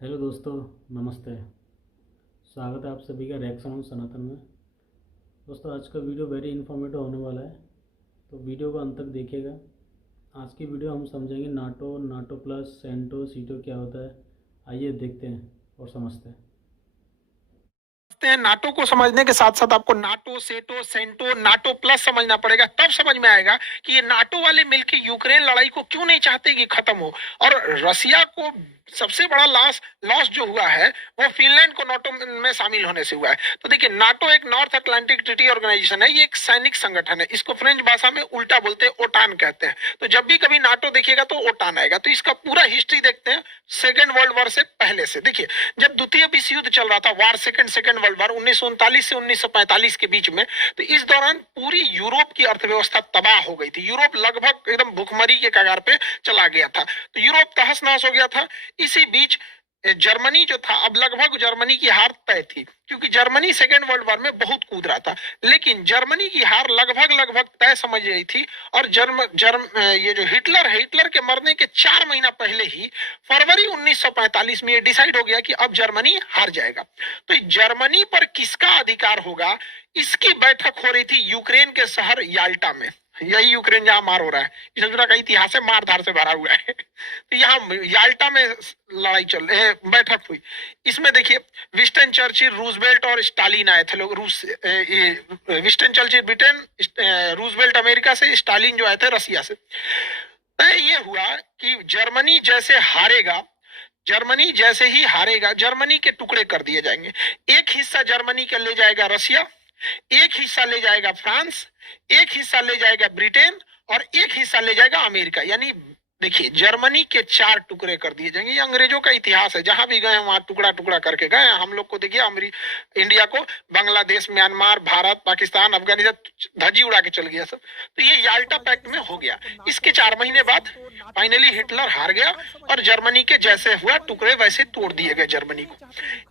Hello दोस्तों, नमस्ते। स्वागत है आप सभी का रिएक्शन ऑन सनातन में। दोस्तों, आज का वीडियो वेरी इन्फॉर्मेटिव होने वाला है, तो वीडियो को अंत तक देखिएगा। आज की वीडियो हम समझेंगे नाटो, नाटो प्लस, सेंटो, सीटो क्या होता है। आइए देखते हैं और समझते हैं। नाटो को समझने के साथ साथ आपको नाटो, सेटो, सेंटो, नाटो प्लस समझना पड़ेगा। तब समझ में आएगा कि ये नाटो वाले मिलकर यूक्रेन लड़ाई को क्यों नहीं चाहते कि खत्म हो। और रसिया को सबसे बड़ा लॉस लॉस जो हुआ है वो फिनलैंड को नाटो में शामिल होने से हुआ है। तो देखिए, नाटो एक नॉर्थ अटलांटिक ट्रीटी ऑर्गेनाइजेशन है। ये एक सैनिक संगठन है। इसको फ्रेंच भाषा में उल्टा बोलते हैं, ओटान कहते हैं। तो जब भी कभी नाटो देखिएगा तो ओटान आएगा। तो इसका पूरा हिस्ट्री देखते हैं सेकेंड वर्ल्ड वॉर से पहले से। देखिए, जब द्वितीय विश्व युद्ध चल रहा था, वार सेकेंड वर्ल्ड वॉर 1939 से 1945 के बीच में, तो इस दौरान पूरी यूरोप की अर्थव्यवस्था तबाह हो गई थी। यूरोप लगभग एकदम भुखमरी के कगार पे चला गया था। तो यूरोप तहस नहस हो गया था। इसी बीच जर्मनी जो था, अब लगभग जर्मनी की हार तय थी, क्योंकि जर्मनी सेकेंड वर्ल्ड वॉर में बहुत कूद रहा था। लेकिन जर्मनी की हार लगभग लगभग तय समझ रही थी। और ये जो हिटलर है, हिटलर के मरने के 4 महीना पहले ही फरवरी 1945 में ये डिसाइड हो गया कि अब जर्मनी हार जाएगा। तो जर्मनी पर किसका अधिकार होगा, इसकी बैठक हो रही थी यूक्रेन के शहर याल्टा में। यही यूक्रेन जहां मार हो रहा है, इस दुनिया का इतिहास है, मार धार से भरा हुआ है। तो यहाँ याल्टा में लड़ाई बैठक हुई। इसमें देखिए, विस्टन चर्चिल, रूजवेल्ट और स्टालिन आए थे। लोग रूस Winston Churchill Britain, Roosevelt America से, स्टालिन जो आए थे रसिया से। तय ये हुआ कि जर्मनी जैसे ही हारेगा, जर्मनी के टुकड़े कर दिए जाएंगे। एक हिस्सा जर्मनी का ले जाएगा रसिया, एक हिस्सा ले जाएगा फ्रांस, एक हिस्सा ले जाएगा ब्रिटेन और एक हिस्सा ले जाएगा अमेरिका। यानी देखिए, जर्मनी के 4 टुकड़े कर दिए जाएंगे। ये अंग्रेजों का इतिहास है, जहां भी गए वहां टुकड़ा टुकड़ा करके गए। हम लोग को देखिए, इंडिया को बांग्लादेश, म्यांमार, भारत, पाकिस्तान, अफगानिस्तान धज्जी उड़ा के चल गया सब। तो ये याल्टा पैक्ट में हो गया। इसके 4 महीने बाद फाइनली हिटलर हार गया और जर्मनी के जैसे हुआ टुकड़े वैसे तोड़ दिए गए जर्मनी को।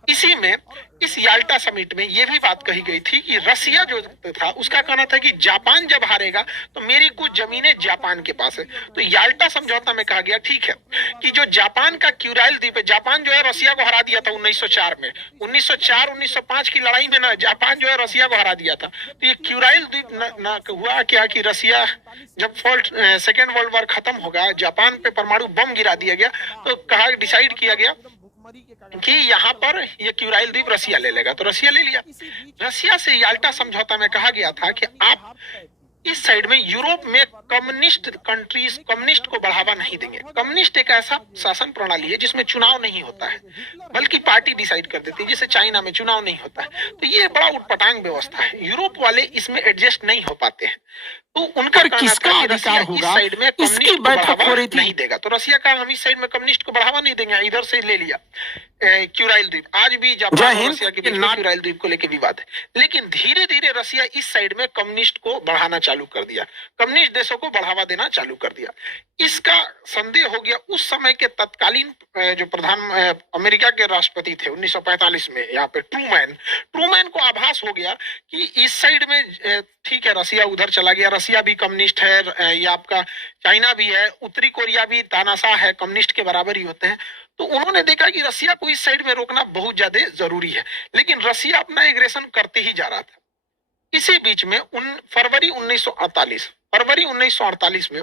इसी में, इस याल्टा समिट में यह भी बात कही गई थी कि रसिया जो था उसका कहना था कि जापान जब हारेगा तो मेरी कुछ जमीनें जापान के पास है। तो याल्टा समझौता में कहा गया, ठीक है, कि जो जापान का क्यूराइल द्वीप है, जापान जो है रसिया को हरा दिया था 1904 में। 1904-1905 की लड़ाई में ना जापान जो है रसिया को हरा दिया था। तो ये क्यूराइल द्वीप न हुआ क्या कि रसिया जब सेकेंड वर्ल्ड वॉर खत्म होगा, जापान पे परमाणु बम गिरा दिया गया, तो कहा, डिसाइड किया गया कि यहाँ पर ये क्यूराइल द्वीप रसिया ले लेगा। तो रसिया ले लिया। रसिया से याल्टा समझौता में कहा गया था कि आप इस साइड में यूरोप में कम्युनिस्ट को बढ़ावा नहीं देंगे। कम्युनिस्ट एक ऐसा शासन प्रणाली है जिसमें चुनाव नहीं होता है, बल्कि पार्टी डिसाइड कर देती है। जैसे चाइना में चुनाव नहीं होता है। तो ये बड़ा उटपटांग व्यवस्था है। यूरोप वाले इसमें एडजस्ट नहीं हो पाते हैं। तो उनका किसका अधिकार होगा, साइड में इसकी बैठक हो रही थी, नहीं देगा। तो रसिया का, हम इस साइड में कम्युनिस्ट को बढ़ावा नहीं देंगे, इधर से ले लिया क्यूराइल द्वीप। आज भी जापान और रसिया के बीच में क्यूराइल द्वीप को लेकर विवाद है। लेकिन धीरे धीरे रसिया इस साइड में कम्युनिस्ट को बढ़ाना चालू कर दिया, कम्युनिस्ट देशों को बढ़ावा देना चालू कर दिया। इसका संदेह हो गया उस समय के तत्कालीन जो अमेरिका के राष्ट्रपति थे 1945 में, यहाँ पे ट्रूमैन को आभास हो गया कि इस साइड में ठीक है, रसिया उधर चला गया, रसिया भी कम्युनिस्ट है, ये आपका चाइना भी है, उत्तरी कोरिया भी तानाशाह है, कम्युनिस्ट के बराबर ही होते हैं। तो उन्होंने देखा कि रसिया को इस साइड में रोकना बहुत ज्यादा जरूरी है। लेकिन रसिया अपना एग्रेशन करते ही जा रहा था। इसी बीच में फरवरी 1948 में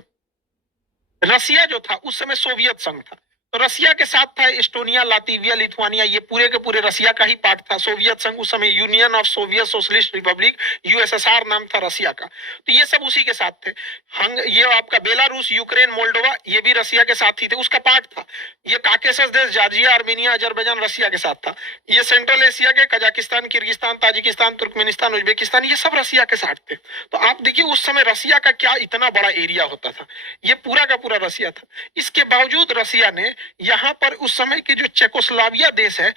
रसिया जो था उस समय सोवियत संघ था। तो रसिया के साथ था एस्टोनिया, लातविया, लिथुआनिया, ये पूरे के पूरे रसिया का ही पार्ट था। सोवियत संघ उस समय union of Soviet socialist Republic, USSR नाम था रसिया का। तो ये सब उसी के साथ थे। ये आपका बेलारूस, यूक्रेन, मोल्डोवा, ये भी रसिया के साथ ही थे, उसका पार्ट था। ये काकेशस देश, जॉर्जिया, आर्मेनिया, अजरबैजान रसिया के साथ था। ये सेंट्रल एशिया के Kazakhstan, Kyrgyzstan, Tajikistan, Turkmenistan, Uzbekistan, ये सब रसिया के साथ थे। तो आप देखिए उस समय रसिया का क्या इतना बड़ा एरिया होता था, ये पूरा का पूरा रसिया था। इसके बावजूद रसिया ने यहाँ पर उस समय के जो चेकोस्लोवाकिया देश है,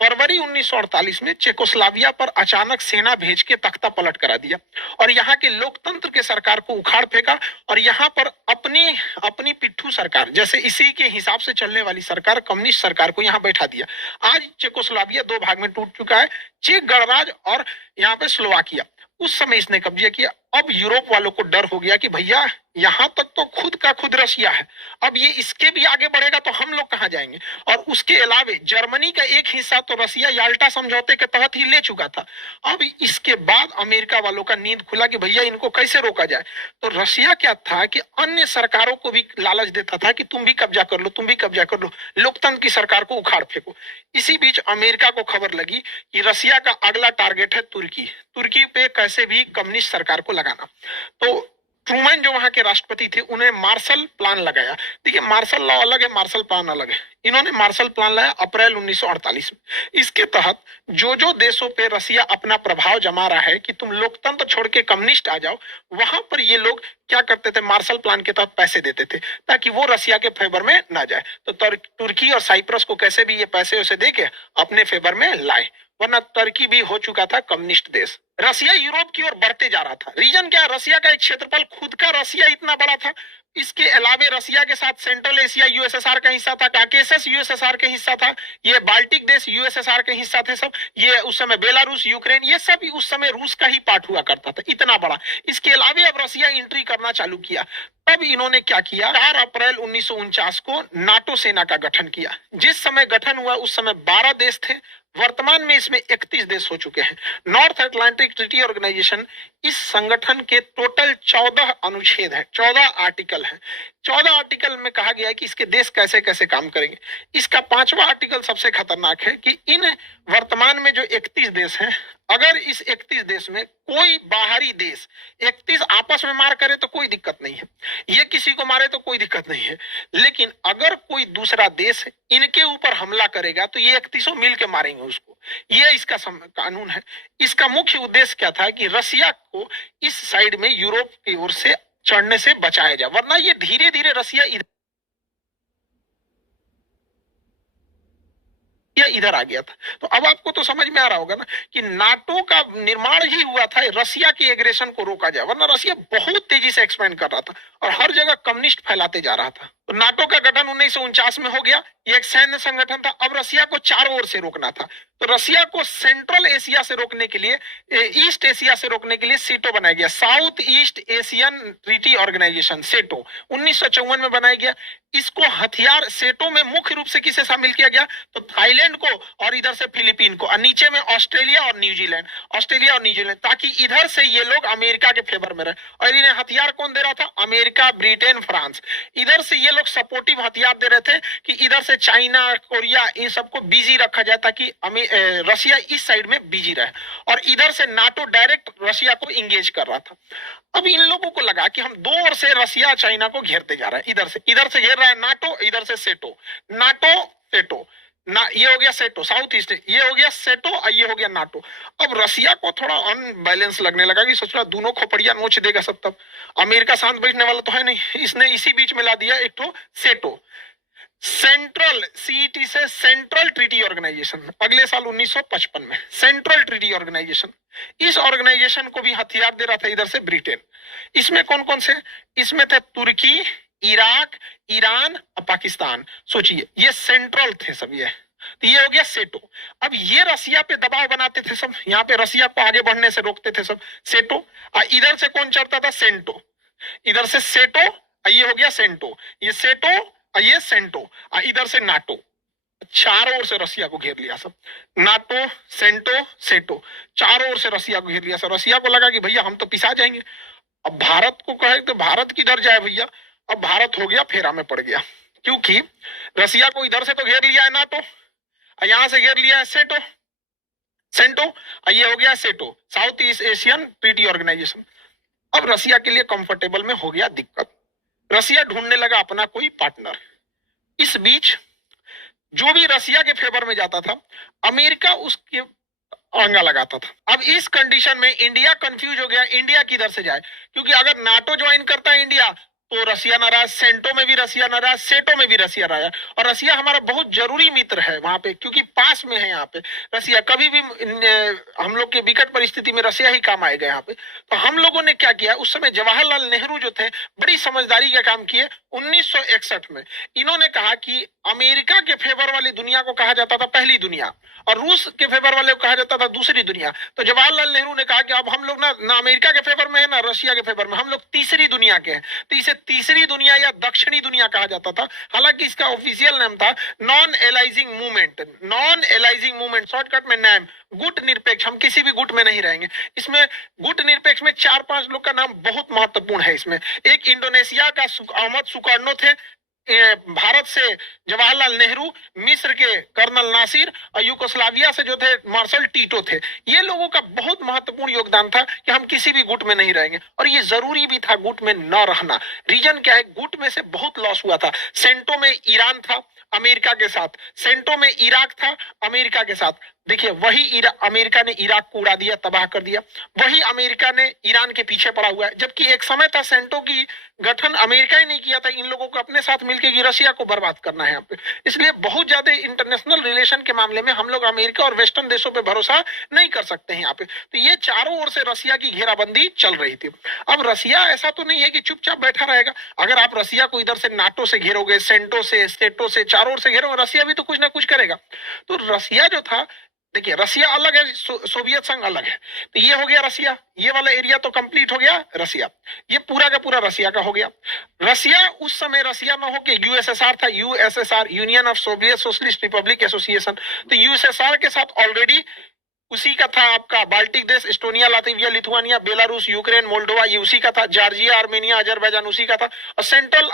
फरवरी 1948 में चेकोस्लोवाकिया पर अचानक सेना भेज के तख्ता पलट करा दिया और यहाँ के लोकतंत्र के सरकार को उखाड़ फेंका और यहाँ पर अपनी अपनी पिट्ठू सरकार, जैसे इसी के हिसाब से चलने वाली सरकार, कम्युनिस्ट सरकार को यहाँ बैठा दिया। आज चेकोस्लोवाकिया 2 भाग में टूट चुका है, चेक गणराज्य और यहाँ पे स्लोवाकिया। उस समय इसने कब्जा किया अब यूरोप वालों को डर हो गया कि भैया यहां तक तो खुद का खुद रशिया है, अब ये इसके भी आगे बढ़ेगा तो हम लोग कहां जाएंगे। और उसके अलावे जर्मनी का एक हिस्सा तो रसिया याल्टा समझौते के तहत ही ले चुका था। अब इसके बाद अमेरिका वालों का नींद खुला कि भैया इनको कैसे रोका जाए। तो रसिया क्या था कि अन्य सरकारों को भी लालच देता था कि तुम भी कब्जा कर लो, तुम भी कब्जा कर लो, लोकतंत्र की सरकार को उखाड़ फेंको। इसी बीच अमेरिका को खबर लगी कि रसिया का अगला टारगेट है तुर्की, तुर्की पे कैसे भी कम्युनिस्ट सरकार को लगाना। तो ट्रूमैन जो वहां के राष्ट्रपति थे उन्हें मार्शल प्लान लगाया। देखिए मार्शल लॉ अलग है, मार्शल प्लान अलग है। इन्होंने मार्शल प्लान लाया अप्रैल 1948 में। इसके तहत जो देशों पे रसिया अपना प्रभाव जमा रहा है कि तुम लोकतंत्र छोड़ के कम्युनिस्ट आ जाओ, वहां पर ये लोग क्या करते थे, मार्शल प्लान के तहत पैसे देते थे ताकि वो रसिया के फेवर में ना जाए। तो तुर्की और साइप्रस को कैसे भी ये पैसे उसे दे के अपने फेवर में लाए, वरना तुर्की भी हो चुका था कम्युनिस्ट देश। रसिया यूरोप की ओर बढ़ते जा रहा था। रीजन क्या है, रसिया का एक क्षेत्रफल, खुद का रसिया इतना बड़ा था। इसके अलावे रसिया के साथ सेंट्रल एशिया यूएसएसआर का हिस्सा था, काकेशस यूएसएसआर का हिस्सा था, ये बाल्टिक देश यूएसएसआर के हिस्सा थे सब, ये उस समय बेलारूस, यूक्रेन, ये सब उस समय रूस का ही पार्ट हुआ करता था, इतना बड़ा। इसके अलावे अब रसिया एंट्री करना चालू किया। तब इन्होंने क्या किया, 4 अप्रैल 1949 को नाटो सेना का गठन किया। जिस समय गठन हुआ उस समय 12 देश थे, वर्तमान में इसमें 31 देश हो चुके हैं। नॉर्थ अटलांटिक ट्रीटी ऑर्गेनाइजेशन, इस संगठन के टोटल 14 अनुच्छेद है, 14 आर्टिकल है। 14 आर्टिकल में कहा गया है कि इसके देश कैसे कैसे काम करेंगे। इसका 5वां आर्टिकल सबसे खतरनाक है कि इन वर्तमान में जो 31 देश हैं, अगर इस 31 देश में कोई बाहरी देश 31 आपस में मार करे तो कोई दिक्कत नहीं है, ये किसी को मारे तो कोई दिक्कत नहीं है, लेकिन अगर कोई दूसरा देश इनके ऊपर हमला करेगा तो ये 31 मिल के मारेंगे उसको। ये इसका कानून है। इसका मुख्य उद्देश्य क्या था कि रसिया को इस साइड में यूरोप की ओर से चढ़ने से बचाया जाए, वरना ये धीरे धीरे रसिया इधर आ गया था। तो अब आपको तो समझ में आ रहा होगा ना कि नाटो का निर्माण ही हुआ था रसिया के एग्रेशन को रोका जाए, वरना रसिया बहुत तेजी से एक्सपेंड कर रहा था और हर जगह कम्युनिस्ट फैलाते जा रहा था। तो नाटो का गठन 1949 में हो गया। ये एक सैन्य संगठन था। अब रसिया को चारों ओर से रोकना था। तो रसिया को सेंट्रल एशिया से रोकने के लिए, ईस्ट एशिया से रोकने के लिए सीटो बनाया गया, South East Asian Treaty Organisation, SEATO, 1954 में बनाया गया। इसको हथियार, सेटो में मुख्य रूप से किसे शामिल किया गया, तो थाईलैंड को और इधर से फिलीपीन को, और नीचे में ऑस्ट्रेलिया और न्यूजीलैंड, ताकि इधर से ये लोग अमेरिका के फेवर में रहे। और इन्हें हथियार कौन दे रहा था, अमेरिका, ब्रिटेन, फ्रांस। इधर से ये लोग सपोर्टिव हथियार दे रहे थे कि इधर से चाइना, कोरिया, इन सबको बिजी रखा जाए ताकि रसिया इस साइड में बिजी रहे। और इधर से नाटो डायरेक्ट रसिया को इंगेज कर रहा था। अब इन लोगों को लगा कि हम दो ओर से रसिया चाइना को घेरते जा रहा है, इधर से घेर रहा है नाटो, इधर से सेटो, नाटो सेटो ना, ये हो गया सेटो साउथ ईस्ट, ये हो गया सेटो और ये हो गया नाटो। अब रसिया को थोड़ा अनबैलेंस लगने लगा कि सोच रहा दोनों खोपड़िया नोच देगा सब। तब अमेरिका शांत बैठने वाला तो है नहीं, इसने इसी बीच में ला दिया एक तो सेटो, सेंट्रल, सीईटी से सेंट्रल ट्रीटी ऑर्गेनाइजेशन, अगले साल 1955 में सेंट्रल ट्रीटी ऑर्गेनाइजेशन। इस ऑर्गेनाइजेशन को भी हथियार दे रहा था इधर से ब्रिटेन। इसमें कौन कौन से, इसमें थे तुर्की, इराक, ईरान और पाकिस्तान। सोचिए ये सेंट्रल थे सब। ये तो ये हो गया सेटो। अब ये रसिया पे दबाव बनाते थे सब, यहाँ पे रसिया को आगे बढ़ने से रोकते थे सब, सेटो। और इधर से कौन चढ़ता था, सेंटो, इधर से सेटो, ये हो गया सेंटो, ये सेटो और ये सेंटो, और इधर से नाटो। चारों ओर से रसिया को घेर लिया सब, नाटो, सेंटो, सेटो, चारों ओर से रसिया को घेर लिया सब। रसिया को लगा कि भैया हम तो पिसा जाएंगे। अब भारत को कहे तो भारत किधर जाए भैया। अब भारत हो गया फेरा में पड़ गया, क्योंकि रसिया को इधर से तो घेर लिया है नाटो, और यहां से घेर लिया है सेटो, सेंटो, और ये हो गया SEATO, South East Asian Treaty Organisation. अब रसिया के लिए कंफर्टेबल में हो गया दिक्कत, रसिया ढूंढने लगा अपना कोई पार्टनर। इस बीच जो भी रसिया के फेवर में जाता था, अमेरिका उसके पंगा लगाता था। अब इस कंडीशन में इंडिया कंफ्यूज हो गया, इंडिया किधर से जाए, क्योंकि अगर नाटो ज्वाइन करता है इंडिया तो रसिया नाराज, सेंटो में भी रसिया नाराज, सेटो में भी रसिया नाराज। और रसिया हमारा बहुत जरूरी मित्र है वहां पे, क्योंकि पास में है यहाँ पे रसिया। कभी भी हम लोग के विकट परिस्थिति में रसिया ही काम आएगा यहाँ पे। तो हम लोगों ने क्या किया, उस समय जवाहरलाल नेहरू जो थे बड़ी समझदारी का काम किए। 1961 में इन्होंने कहा कि अमेरिका के फेवर वाली दुनिया को कहा जाता था पहली दुनिया, और रूस के फेवर वाले को कहा जाता था दूसरी दुनिया। तो जवाहरलाल नेहरू ने कहा कि अब हम लोग ना अमेरिका के फेवर में है ना रशिया के फेवर में, हम लोग तीसरी दुनिया के हैं। तो इसे तीसरी दुनिया या दक्षिणी दुनिया कहा जाता था। हालांकि इसका ऑफिशियल नाम था non aliasing movement. Non aliasing movement, shortcut में नाम गुट निरपेक्ष। हम किसी भी गुट में नहीं रहेंगे। इसमें गुट निरपेक्ष में 4-5 लोग का नाम बहुत महत्वपूर्ण है। इसमें एक इंडोनेशिया का अहमद सुकार्नो थे, भारत से जवाहरलाल नेहरू, मिस्र के कर्नल नासिर और यूगोस्लाविया से जो थे मार्शल टीटो थे। ये लोगों का बहुत महत्वपूर्ण योगदान था कि हम किसी भी गुट में नहीं रहेंगे, और ये जरूरी भी था गुट में न रहना। रीजन क्या है, गुट में से बहुत लॉस हुआ था। सेंटो में ईरान था अमेरिका के साथ, सेंटो में इराक था अमेरिका के साथ। देखिए वही अमेरिका ने इराक को उड़ा दिया, तबाह कर दिया। वही अमेरिका ने ईरान के पीछे पड़ा हुआ है। जबकि एक समय था सेंटो की गठन अमेरिका ही नहीं किया था, इन लोगों को अपने साथ मिलकर की रशिया को बर्बाद करना है यहाँ पे। इसलिए बहुत ज्यादा इंटरनेशनल रिलेशन के मामले में हम लोग अमेरिका और वेस्टर्न देशों पे भरोसा नहीं कर सकते हैं यहाँ पे। तो ये चारों ओर से रशिया की घेराबंदी चल रही थी। अब रशिया ऐसा तो नहीं है कि चुपचाप बैठा रहेगा। अगर आप रशिया को इधर से नाटो से घेरोगे, सेंटो से, स्टेटो से, चारों ओर से घेरोगे, रशिया भी तो कुछ ना कुछ करेगा। तो रशिया जो था, देखिए रसिया अलग है, सोवियत संघ अलग है। तो ये हो गया रसिया, ये वाला एरिया तो कंप्लीट हो गया रसिया। ये पूरा का पूरा रसिया का हो गया। रसिया उस समय रसिया में हो के यूएसएसआर था, USSR, union of Soviet socialist Republic association. तो यूएसएसआर के साथ ऑलरेडी उसी का था आपका बाल्टिक देश, Estonia, Latvia, Lithuania, Belarus, Ukraine, Moldova, ये उसी का था। जॉर्जिया, आर्मेनिया, अजरबैजान उसी का था। और सेंट्रल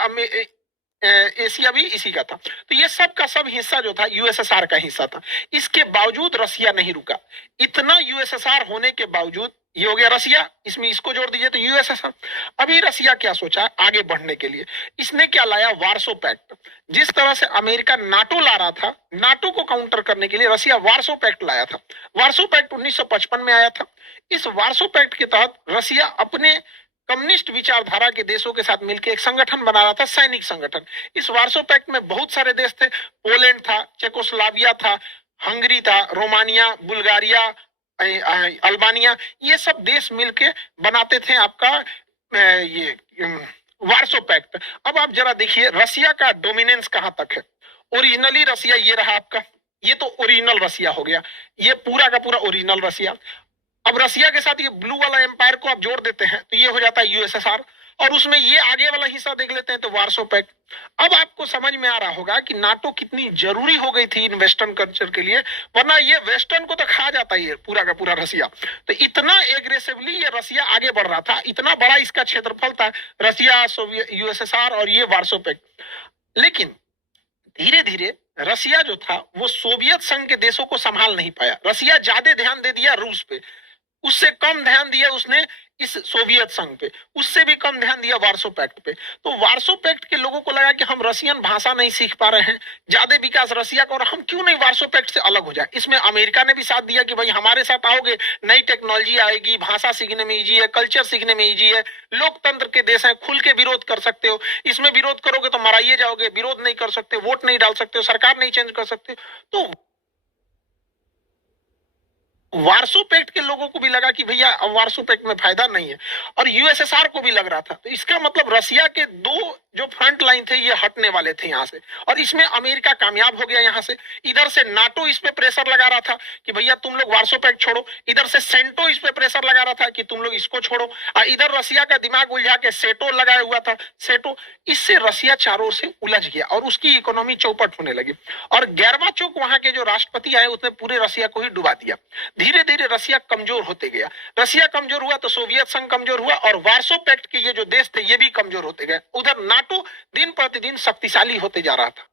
एशिया भी इसी का था। तो ये सब का सब हिस्सा जो था यूएसएसआर का हिस्सा था। इसके बावजूद रसिया नहीं रुका। इतना यूएसएसआर होने के बावजूद, ये हो गया रसिया, इसमें इसको जोड़ दीजिए तो यूएसएसआर। अभी रसिया क्या सोचा आगे बढ़ने के लिए, इसने क्या लाया, वार्सो पैक्ट। जिस तरह से अमेरिका नाटो ला रहा था, नाटो को काउंटर करने के लिए रसिया वार्सो पैक्ट लाया था। वार्सो पैक्ट 1955 में आया था। इस वार्सो पैक्ट के तहत रसिया अपने कम्युनिस्ट विचारधारा के देशों के साथ मिलकर एक संगठन बना रहा था, सैनिक संगठन। इस वार्सो पैक्ट में बहुत सारे देश थे। पोलैंड था, चेकोस्लोवाकिया था, हंगरी था, रोमानिया, बुल्गारिया, अल्बानिया, ये सब देश मिलके बनाते थे आपका ये वार्सो पैक्ट। अब आप जरा देखिए रसिया का डोमिनेंस कहां तक है। ओरिजिनली रसिया ये रहा आपका, ये तो ओरिजिनल रसिया हो गया, ये पूरा का पूरा ओरिजिनल रसिया। अब रसिया के साथ ये ब्लू वाला एम्पायर को आप जोड़ देते हैं तो ये हो जाता है यूएसएसआर, और उसमें ये आगे वाला हिस्सा देख लेते हैं तो वार्सो पैक्ट। अब आपको समझ में आ रहा होगा कि नाटो कितनी जरूरी हो गई थी इन वेस्टर्न कल्चर के लिए, वरना ये वेस्टर्न को तो खा जाता है पूरा का पूरा रसिया। तो इतना एग्रेसिवली ये रसिया आगे बढ़ रहा था, इतना बड़ा इसका क्षेत्रफल था, रसिया, यूएसएसआर और ये वार्सो पैक्ट। लेकिन धीरे धीरे रसिया जो था वो सोवियत संघ के देशों को संभाल नहीं पाया। रसिया ज्यादा ध्यान दे दिया रूस पे, उससे कम ध्यान दिया उसने इस सोवियत संघ पे, उससे भी कम ध्यान दिया वार्सो पैक्ट पे। तो वार्सो पैक्ट के लोगों को लगा कि हम रसियन भाषा नहीं सीख पा रहे हैं, ज्यादा विकास रसिया का, और हम क्यों नहीं वार्सो पैक्ट से अलग हो जाए। इसमें अमेरिका ने भी साथ दिया कि भाई हमारे साथ आओगे, नई टेक्नोलॉजी आएगी, भाषा सीखने में इजी है, कल्चर सीखने में इजी है, लोकतंत्र के देश है, खुल के विरोध कर सकते हो। इसमें विरोध करोगे तो मराइए जाओगे, विरोध नहीं कर सकते, वोट नहीं डाल सकते हो, सरकार नहीं चेंज कर सकते। तो वार्सो पैक्ट के लोगों को भी लगा कि भैया अब वार्सो पैक्ट में फायदा नहीं है, और यूएसएसआर को भी लग रहा था। तो इसका मतलब रसिया के दो जो फ्रंट लाइन थे ये हटने वाले थे यहाँ से, और इसमें अमेरिका कामयाब हो गया यहाँ से। इधर से नाटो इस पे प्रेशर लगा रहा था कि भैया तुम लोग वार्सो पैक्ट छोड़ो, इधर से सेंटो इस पे प्रेशर लगा रहा था कि तुम लोग इसको छोड़ो, और इधर रसिया का दिमाग उलझा के सेटो लगाया हुआ था, सेटो। इससे रसिया चारों से उलझ गया और उसकी इकोनॉमी चौपट होने लगी। और गैरबाचोक वहां के जो राष्ट्रपति आए उसने पूरे रसिया को ही डुबा दिया। धीरे धीरे रसिया कमजोर होते गया। रसिया कमजोर हुआ तो सोवियत संघ कमजोर हुआ, और वार्सो पैक्ट के ये जो देश थे ये भी कमजोर होते गए। उधर नाटो दिन प्रतिदिन शक्तिशाली होते जा रहा था।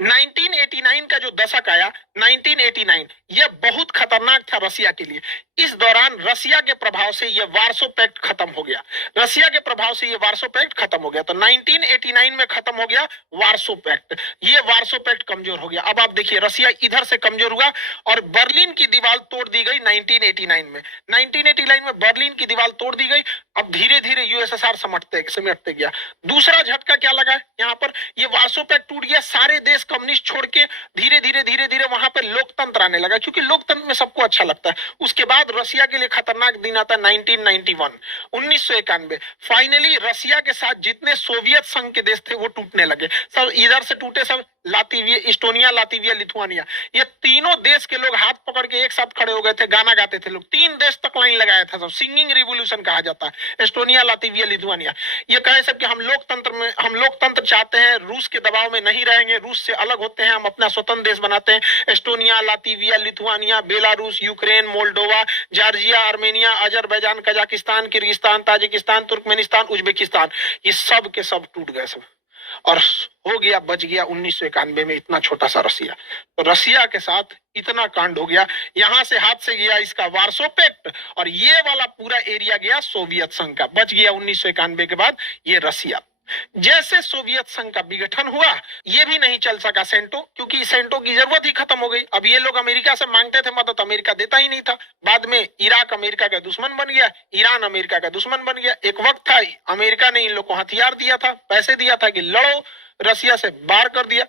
1989 का जो दशक आया, 1989, यह बहुत खतरनाक था रसिया के लिए। इस दौरान रसिया के प्रभाव से यह वार्सो पैक्ट खत्म हो गया। रसिया के प्रभाव से यह वार्सो पैक्ट खत्म हो गया। तो 1989 में खत्म हो गया वार्सो पैक्ट। ये वार्सो पैक्ट कमजोर हो गया। अब आप देखिए, रसिया इधर से कमजोर हुआ और बर्लिन की दीवार तोड़ दी गई 1989 में। 1989 में बर्लिन की दीवार तोड़ दी गई। अब धीरे धीरे यूएसएसआर समेटते गया। दूसरा झटका क्या लगा यहाँ पर, ये वार्सो पैक्ट टूट गया, सारे देश कम्युनिस्ट छोड़ के धीरे धीरे वहां पर लोकतंत्र आने लगा, क्योंकि लोकतंत्र में सबको अच्छा लगता है। उसके बाद रसिया के लिए खतरनाक दिन आता है 1991, 1991। फाइनली रसिया के साथ जितने सोवियत संघ के देश थे वो टूटने लगे। सब इधर से टूटे, सब लातविया, इस्टोनिया, लातविया, लिथुआनिया, ये तीनों देश के लोग हाथ पकड़ के एक साथ खड़े हो गए थे, गाना गाते थे लोग। 3 देश तक लाइन लगाया था, सब सिंगिंग रिवॉल्यूशन कहा जाता है। एस्टोनिया, लातविया, लिथुआनिया, ये कहे सब कि हम लोकतंत्र चाहते हैं, रूस के दबाव में नहीं रहेंगे, रूस से अलग होते हैं, हम अपना स्वतंत्र देश बनाते हैं। Estonia, Latvia, Lithuania, Belarus, Ukraine, Moldova, Georgia, Armenia, Azerbaijan, Kazakhstan, Kyrgyzstan, Tajikistan, Turkmenistan, Uzbekistan, ये सब के सब टूट गए सब। और हो गया, बच गया 1991 में इतना छोटा सा रसिया। तो रसिया के साथ इतना कांड हो गया। यहां से हाथ से गया इसका वार्सो पैक्ट, और ये वाला पूरा एरिया गया सोवियत संघ का। बच गया 1991 के बाद ये रसिया। जैसे सोवियत संघ का विघटन हुआ, ये भी नहीं चल सका सेंटो, क्योंकि सेंटो की जरूरत ही खत्म हो गई। अब ये लोग अमेरिका से मांगते थे मदद, अमेरिका देता ही नहीं था। बाद में इराक अमेरिका का दुश्मन बन गया, ईरान अमेरिका का दुश्मन बन गया। एक वक्त था अमेरिका ने इन लोग को हथियार दिया था, पैसे दिया था कि लड़ो, रसिया से बाहर कर दिया।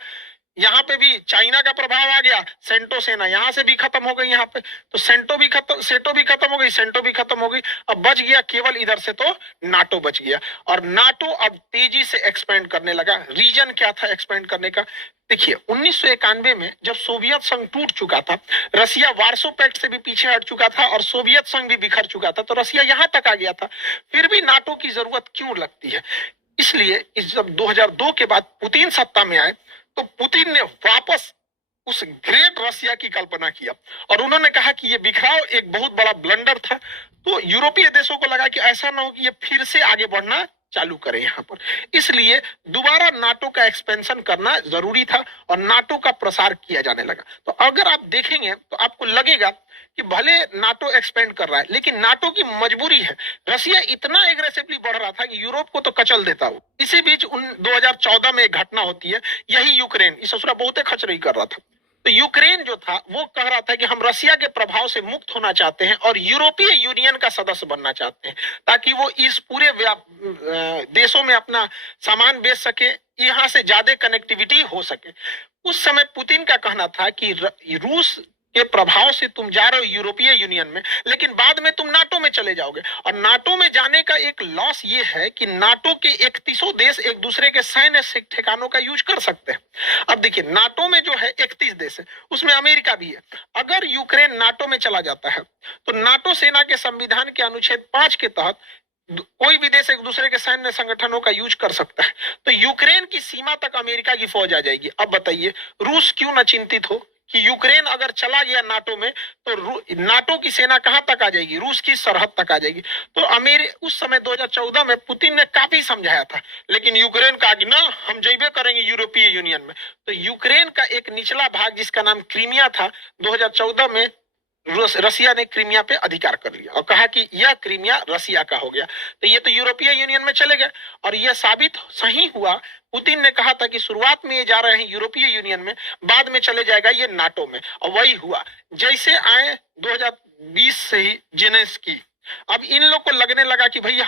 यहाँ पे भी चाइना का प्रभाव आ गया, सेंटो सेना यहाँ से भी खत्म हो गई। यहाँ पे तो सेंटो भी खत्म हो गई, सेंटो भी खत्म हो गई। अब बच गया केवल इधर से तो नाटो बच गया, और नाटो अब तेजी से एक्सपेंड करने लगा। रीजन क्या था एक्सपेंड करने का? देखिए, 1991 में जब सोवियत संघ टूट चुका था, रसिया वार्सो पैक्ट से भी पीछे हट चुका था और सोवियत संघ भी बिखर चुका था, तो रसिया यहाँ तक आ गया था। फिर भी नाटो की जरूरत क्यों लगती है? इसलिए जब 2002 के बाद पुतिन सत्ता में आए, तो पुतिन ने वापस उस ग्रेट रसिया की कल्पना किया, और उन्होंने कहा कि ये बिखराव एक बहुत बड़ा ब्लंडर था। तो यूरोपीय देशों को लगा कि ऐसा ना हो कि ये फिर से आगे बढ़ना चालू करें यहाँ पर। इसलिए दोबारा नाटो का एक्सपेंशन करना जरूरी था और नाटो का प्रसार किया जाने लगा। तो अगर आप देखेंगे तो आपको लगेगा कि भले नाटो एक्सपेंड कर रहा है, लेकिन नाटो की मजबूरी है। रसिया इतना एग्रेसिवली बढ़ रहा था कि यूरोप को तो कचल देता वो। इसी बीच 2014 में एक घटना होती है, यही यूक्रेन, इस ससुरा बहुत खचरई कर रहा था। तो यूक्रेन जो था वो कह रहा था कि हम रसिया के प्रभाव से मुक्त होना चाहते हैं और यूरोपीय यूनियन का सदस्य बनना चाहते हैं, ताकि वो इस पूरे देशों में अपना सामान बेच सके, यहाँ से ज्यादा कनेक्टिविटी हो सके। उस समय पुतिन का कहना था कि रूस के प्रभाव से तुम जा रहे हो यूरोपीय यूनियन में, लेकिन बाद में तुम नाटो में चले जाओगे। और नाटो में जाने का एक लॉस ये है कि नाटो के 31 देश एक दूसरे के सैन्य ठिकानों का यूज कर सकते हैं। अब देखिए, नाटो में जो है 31 देश है, उसमें अमेरिका भी है। अगर यूक्रेन नाटो में चला जाता है तो नाटो सेना के संविधान के अनुच्छेद 5 के तहत कोई भी देश एक दूसरे के सैन्य संगठनों का यूज कर सकता है। तो यूक्रेन की सीमा तक अमेरिका की फौज आ जाएगी। अब बताइए, रूस क्यों न चिंतित हो कि यूक्रेन अगर चला गया नाटो में तो नाटो की सेना कहां तक आ जाएगी? रूस की सरहद तक आ जाएगी। तो उस समय 2014 में पुतिन ने काफी समझाया था, लेकिन यूक्रेन कहा कि ना, हम जइबे करेंगे यूरोपीय यूनियन में। तो यूक्रेन का एक निचला भाग जिसका नाम क्रीमिया था, 2014 में रसिया ने क्रीमिया पे अधिकार कर लिया और कहा कि यह क्रीमिया रसिया का हो गया। तो ये तो यूरोपीय यूनियन में चले गए, और यह साबित सही हुआ। पुतिन ने कहा था कि शुरुआत में ये जा रहे हैं यूरोपीय यूनियन में, बाद में चले जाएगा ये नाटो में, और वही हुआ। जैसे आए 2020 से ही जेलेंस्की, अब इन लोग को लगने लगा कि भैया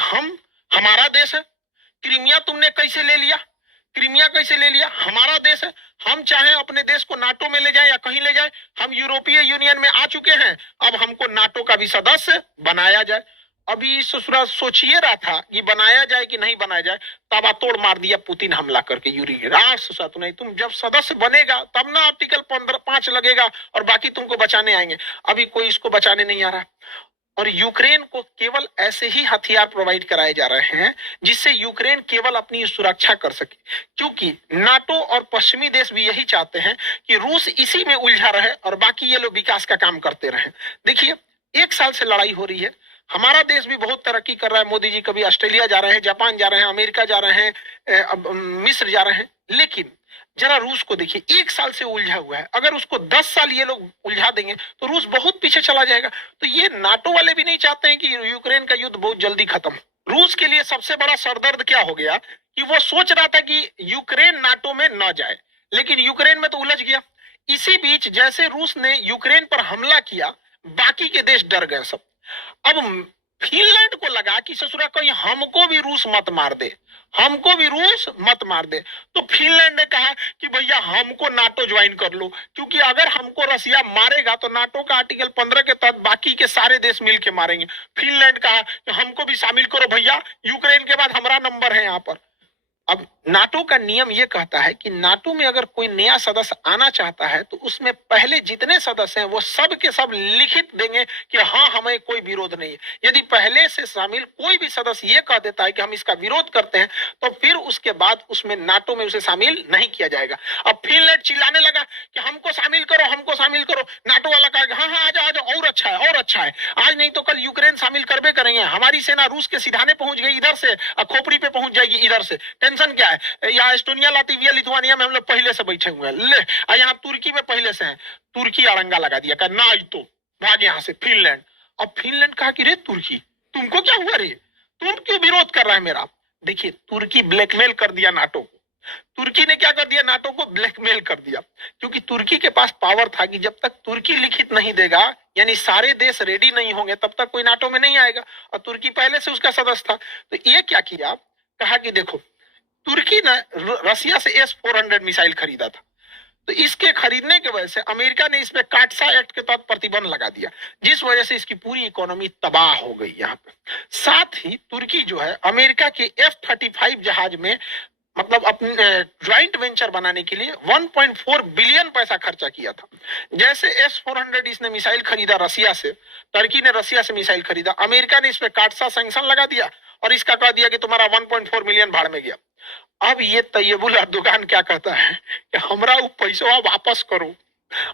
हमारा देश है, क्रीमिया तुमने कैसे ले लिया? क्रीमिया कैसे ले लिया? हमारा देश है, हम चाहे अपने देश को नाटो में ले जाए या कहीं ले जाए, हम यूरोपीय यूनियन में आ चुके हैं, अब हमको नाटो का भी सदस्य बनाया जाए। अभी ससुरा सोचिए रहा था कि बनाया जाए कि नहीं बनाया जाए, तब तोड़ मार दिया पुतिन हमला करके यूक्रेन। ससुरा तो नहीं, तुम जब सदस्य बनेगा तब ना आर्टिकल 5 लगेगा और बाकी तुमको बचाने आएंगे। अभी कोई इसको बचाने नहीं आ रहा, और यूक्रेन को केवल ऐसे ही हथियार प्रोवाइड कराए जा रहे हैं जिससे यूक्रेन केवल अपनी सुरक्षा कर सके, क्योंकि नाटो और पश्चिमी देश भी यही चाहते हैं कि रूस इसी में उलझा रहे और बाकी ये लोग विकास का काम करते रहे। देखिए, 1 साल से लड़ाई हो रही है, हमारा देश भी बहुत तरक्की कर रहा है। मोदी जी कभी ऑस्ट्रेलिया जा रहे हैं, जापान जा रहे हैं, अमेरिका जा रहे हैं, मिस्र जा रहे हैं, लेकिन जरा रूस को देखिए, 1 साल से उलझा हुआ है, अगर उसको 10 साल ये लोग उलझा देंगे तो रूस बहुत पीछे चला जाएगा। तो ये नाटो वाले भी नहीं चाहते हैं कि यूक्रेन का युद्ध बहुत जल्दी खत्म। रूस के लिए सबसे बड़ा सरदर्द क्या हो गया कि वो सोच रहा था कि यूक्रेन नाटो में न जाए, लेकिन यूक्रेन में तो उलझ गया। इसी बीच जैसे रूस ने यूक्रेन पर हमला किया, बाकी के देश डर गए सब। अब फिनलैंड को लगा कि ससुरा कहीं हमको भी रूस मत मार दे, हमको भी रूस मत मार दे। तो फिनलैंड ने कहा कि भैया हमको नाटो ज्वाइन कर लो, क्योंकि अगर हमको रसिया मारेगा तो नाटो का आर्टिकल 15 के तहत बाकी के सारे देश मिलके मारेंगे। फिनलैंड कहा कि हमको भी शामिल करो भैया, यूक्रेन के बाद हमारा नंबर है यहाँ पर। अब नाटो का नियम यह कहता है कि नाटो में अगर कोई नया सदस्य आना चाहता है तो उसमें पहले जितने सदस्य हैं वो सब के सब लिखित देंगे कि हाँ हमें कोई विरोध नहीं है। यदि पहले से शामिल कोई भी सदस्य ये कह देता है कि हम इसका विरोध करते हैं तो फिर उसके बाद उसमें नाटो में उसे शामिल नहीं किया जाएगा। अब फिनलैंड चिल्लाने लगा कि हमको शामिल करो, हमको शामिल करो। नाटो वाला कहा हाँ हाँ आ जाओ और अच्छा है, और अच्छा है, आज नहीं तो कल यूक्रेन शामिल करबे करेंगे। हमारी सेना रूस के सिधाने पहुंच गई इधर से, खोपड़ी पे पहुंच जाएगी इधर से, टेंशन क्या है। यहाँ एस्टोनिया, लातविया, लिथुआनिया में हम लोग पहले से बैठे हुए हैं, ले यहाँ तुर्की में पहले से हैं। तुर्की अड़ंगा लगा दिया, कहा ना तो भाग यहाँ से फिनलैंड। अब फिनलैंड कहा कि रे तुर्की तुमको क्या हुआ रे, तुम क्यों विरोध कर रहा है मेरा। देखिए तुर्की ब्लैकमेल कर दिया नाटो को। तुर्की ने क्या कर दिया, नाटो को ब्लैकमेल कर दिया, क्योंकि तुर्की के पास पावर था कि जब तक तुर्की लिखित नहीं देगा, यानी सारे देश रेडी नहीं होंगे, तब तक कोई नाटो में नहीं आएगा। और तुर्की पहले से उसका सदस्य था। तो ये क्या किया, कहा कि देखो तुर्की ने रसिया से S-400 मिसाइल खरीदा था, तो इसके खरीदने की वजह से अमेरिका ने इस पे काटसा एक्ट के तहत प्रतिबंध लगा दिया, जिस वजह से इसकी पूरी इकोनॉमी तबाह हो गई यहाँ पे। साथ ही तुर्की जो है अमेरिका के F-35 जहाज में मतलब अपने ज्वाइंट वेंचर बनाने के लिए 1.4 बिलियन पैसा खर्चा किया था। जैसे S-400 इसने मिसाइल खरीदा रसिया से, टर्की ने रसिया से मिसाइल खरीदा, अमेरिका ने इस पे काटसा सैंक्शन लगा दिया और इसका कह दिया कि तुम्हारा 1.4 मिलियन भाड़ में गया। अब ये तैयबुल अर्दोगान क्या कहता है कि हमरा वो पैसा वापस करो,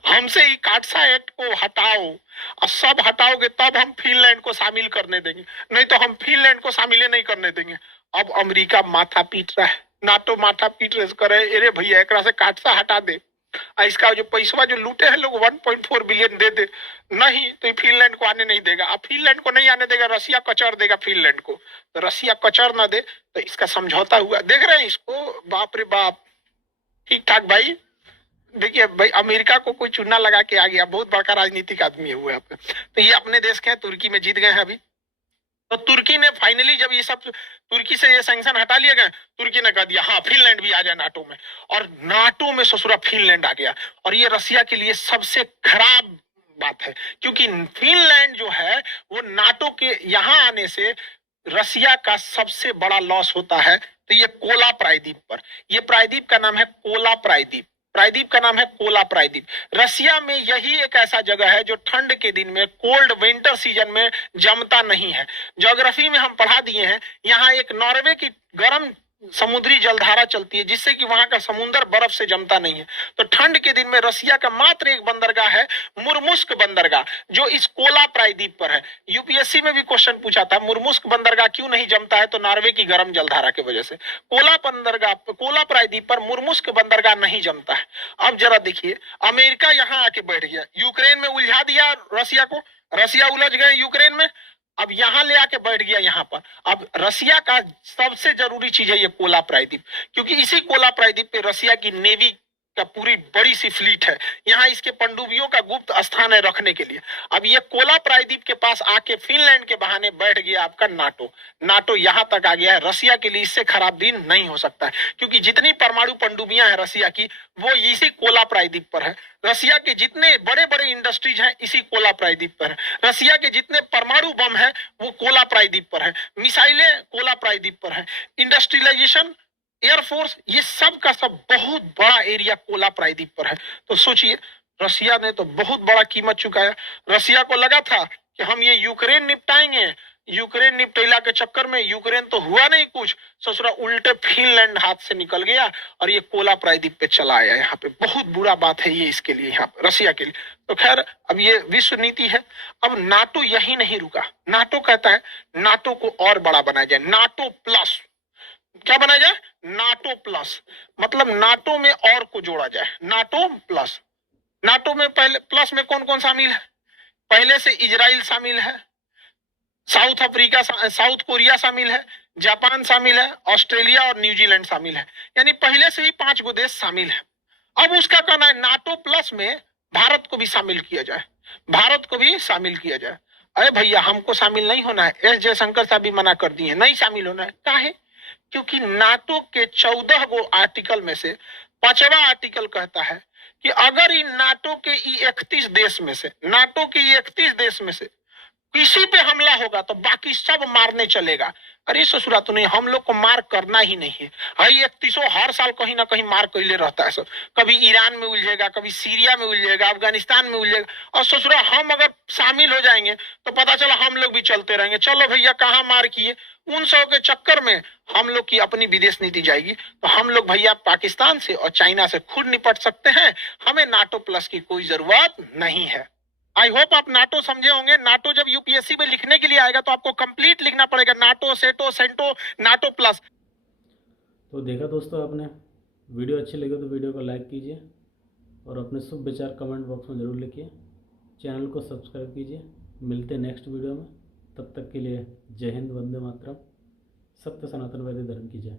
हमसे ही काटसा एक्ट को हटाओ, और सब हटाओगे तब हम फिनलैंड को शामिल करने देंगे, नहीं तो हम फिनलैंड को शामिल नहीं करने देंगे। अब अमेरिका माथा पीट रहा है, नाटो माथा पीट रहे करे, अरे भैया एक से काटसा हटा दे, इसका जो पैसा जो लूटे हैं लोग 1.4 बिलियन दे दे, नहीं तो फिनलैंड को आने नहीं देगा। अब फिनलैंड को नहीं आने देगा, रसिया कचर देगा फिनलैंड को, तो रसिया कचर ना दे तो इसका समझौता हुआ। देख रहे हैं इसको, बाप रे बाप, ठीक ठाक भाई। देखिए भाई अमेरिका को कोई चुना लगा के आ गया, बहुत बड़का राजनीतिक आदमी है हुआ। तो ये अपने देश के हैं, तुर्की में जीत गए हैं अभी। तो तुर्की ने फाइनली जब ये सब तुर्की से ये सैंक्शन हटा लिए गए, तुर्की ने कह दिया हाँ फिनलैंड भी आ जाए नाटो में, और नाटो में ससुरा फिनलैंड आ गया। और ये रसिया के लिए सबसे खराब बात है, क्योंकि फिनलैंड जो है वो नाटो के यहाँ आने से रसिया का सबसे बड़ा लॉस होता है। तो ये कोला प्रायद्वीप पर, ये प्रायद्वीप का नाम है कोला प्रायद्वीप, प्रायद्वीप का नाम है कोला प्रायद्वीप। रसिया में यही एक ऐसा जगह है जो ठंड के दिन में, कोल्ड विंटर सीजन में जमता नहीं है। ज्योग्राफी में हम पढ़ा दिए हैं, यहाँ एक नॉर्वे की गर्म समुद्री जलधारा चलती है जिससे कि वहां का समुद्र बर्फ से जमता नहीं है। तो ठंड के दिन में रसिया का मात्र एक बंदरगाह है, मुर्मुस्क बंदरगाह, जो इस कोला प्रायद्वीप पर है। यूपीएससी में भी क्वेश्चन पूछा था मुर्मुस्क बंदरगाह क्यों नहीं जमता है, तो नॉर्वे की गर्म जलधारा की वजह से। कोला बंदरगाह, कोला प्रायद्वीप पर मुर्मुस्क बंदरगाह नहीं जमता है। अब जरा देखिए, अमेरिका यहाँ आके बैठ गया, यूक्रेन में उलझा दिया रसिया को, रसिया उलझ गए यूक्रेन में, अब यहां ले आके बैठ गया यहाँ पर। अब रसिया का सबसे जरूरी चीज है ये कोला प्रायद्वीप, क्योंकि इसी कोला प्रायद्वीप पे रसिया की नेवी का पूरी बड़ी सी फ्लीट है, यहाँ इसके पनडुब्बियों का गुप्त स्थान है रखने के लिए। अब ये कोला प्रायद्वीप के पास आके फिनलैंड के बहाने बैठ गया आपका नाटो, नाटो यहाँ तक आ गया है। रसिया के लिए इससे खराब दिन नहीं हो सकता है, क्योंकि जितनी परमाणु पनडुब्बियां हैं रसिया की वो इसी कोला प्रायद्वीप पर है। रसिया के जितने बड़े बड़े इंडस्ट्रीज हैं इसी कोला प्रायद्वीप पर है। रसिया के जितने परमाणु बम है वो कोला प्रायद्वीप पर है, मिसाइलें कोला प्रायद्वीप पर है, इंडस्ट्रियलाइजेशन, एयरफोर्स, ये सब का सब बहुत बड़ा एरिया कोला प्रायद्वीप पर है। तो सोचिए रसिया ने तो बहुत बड़ा कीमत चुकाया। रसिया को लगा था कि हम ये यूक्रेन निपटाएंगे, यूक्रेन निपटेला के चक्कर में यूक्रेन तो हुआ नहीं कुछ, ससुरा उल्टे फिनलैंड हाथ से निकल गया और ये कोला प्रायद्वीप पे चला आया। यहाँ पे बहुत बुरा बात है ये इसके लिए, यहाँ रसिया के लिए। तो खैर अब ये विश्व नीति है। अब नाटो यही नहीं रुका, नाटो कहता है नाटो को और बड़ा बनाया जाए, नाटो प्लस। क्या बनाया जाए? नाटो प्लस, मतलब नाटो में और को जोड़ा जाए, नाटो प्लस। नाटो में पहले प्लस में कौन कौन शामिल है? पहले से इजराइल शामिल है, साउथ अफ्रीका, साउथ कोरिया शामिल है, जापान शामिल है, ऑस्ट्रेलिया और न्यूजीलैंड शामिल है, यानी पहले से ही 5 गो देश शामिल है। अब उसका कहना है नाटो प्लस में भारत को भी शामिल किया जाए, भारत को भी शामिल किया जाए। अरे भैया हमको शामिल नहीं होना है, एस जयशंकर साहब भी मना कर दिए, नहीं शामिल होना है। काहे? क्योंकि नाटो के 14 गो आर्टिकल में से 5वां आर्टिकल कहता है कि अगर इन नाटो के 31 देश में से, नाटो के 31 देश में से किसी पे हमला होगा तो बाकी सब मारने चलेगा। अरे ससुरा तो नहीं, हम लोग को मार करना ही नहीं है। भाई 31 हर साल कहीं ना कहीं मार कैले रहता है सब, कभी ईरान में उलझेगा, कभी सीरिया में उलझेगा, अफगानिस्तान में उलझेगा, और ससुरा हम अगर शामिल हो जाएंगे तो पता चला हम लोग भी चलते रहेंगे। चलो भैया कहाँ मार किए, उन सब के चक्कर में हम लोग की अपनी विदेश नीति जाएगी। तो हम लोग भैया पाकिस्तान से और चाइना से खुद निपट सकते हैं, हमें नाटो प्लस की कोई जरूरत नहीं है। आई होप आप नाटो समझे होंगे। नाटो जब यूपीएससी में लिखने के लिए आएगा तो आपको कंप्लीट लिखना पड़ेगा, नाटो, सेटो, सेंटो, नाटो प्लस। तो देखा दोस्तों आपने, वीडियो अच्छी लगी तो वीडियो को लाइक कीजिए और अपने शुभ विचार कमेंट बॉक्स में ज़रूर लिखिए। चैनल को सब्सक्राइब कीजिए। मिलते हैं नेक्स्ट वीडियो में, तब तक के लिए जय हिंद, वंदे मातरम। सत्य सनातन वैदिक धर्म की जय।